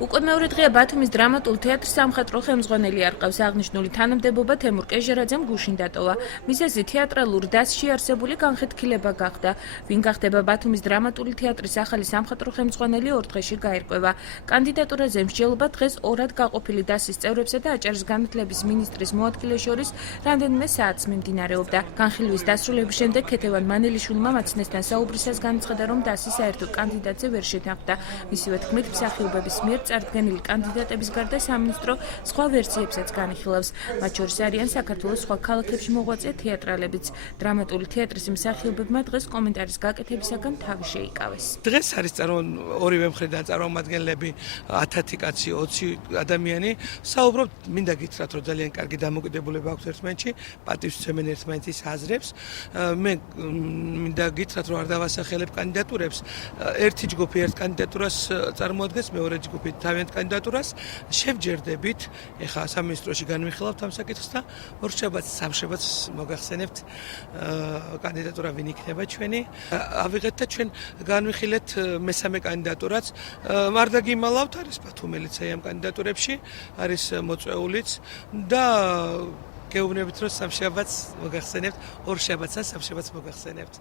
უკვე მეორე დღეა ბათუმის დრამატულ თეატრს სამხატვრო ხელმძღვანელი არყავს. აღნიშნული თანამდებობა თემურ კეჟერაძემ გუშინ დატოვა. მიზეზი თეატრალურ დასში არსებული განხეთქილება გახდა. ვინ გახდება ბათუმის დრამატული თეატრის ახალი სამხატვრო ხელმძღვანელი ორ დღეში გაერკვევა. კანდიდატურაზე მსჯელობა დღეს ორად გაყოფილი დასის წევრებსა და აჭარის განათლების მინისტრის მოადგილეს შორის რამდენიმე საათს მიმდინარეობდა. განხილვის დასრულების შემდეგ ქეთევან მანელიშვილმა მაცნესთან საუბრისას განაცხადა, რომ დასი საერთოდ კანდიდატზე ვერ შეთანხმდა. მისივე თქმით, მსახიობების მიერ წარდგენილი კანდიდატების გარდა სამინისტრო სხვა ვერსიებსაც განიხილავს. მათ შორის არიან საქართველოს სხვა ქალაქებში მოღვაწე თეატრალებიც. დრამატული თეატრის მსახიობებმა დღეს კომენტარის გაკეთებისაგან თავი შეიკავეს. დღეს არის ორივე მხრიდან წარმომადგენლები 10 კაცი 20 ადამიანი საუბრობთ, მინდა გითხრათ, რომ ძალიან კარგი დამოკიდებულება აქვს ერთმანეთში, პატივს ვცემენ ერთმანეთის აზრებს. მე მინდა გითხრათ, რომ არ დავასახელებ კანდიდატურებს. ერთი ჯგუფი ერთ კანდიდატურას წარმოადგენს, მეორე ჯგუფი თავიანთ კანდიდატურას. შევჯერდებით, ეხლა სამინისტროში განვიხილავთ ამ საკითხს და ორ-შაბათს, სამ-შაბათს მოგახსენებთ კანდიდატურა ვინ იქნება ჩვენი. ავიღეთ და ჩვენ განვიხილეთ მესამე კანდიდატურაც. მარდა გიმალავთ, არის ბათუმელიც ამ კანდიდატურებში, არის მოწვეულიც და გეუბნებით, რომ სამ-შაბათს მოგახსენებთ, ორ-შაბათს და სამ-შაბათს მოგახსენებთ.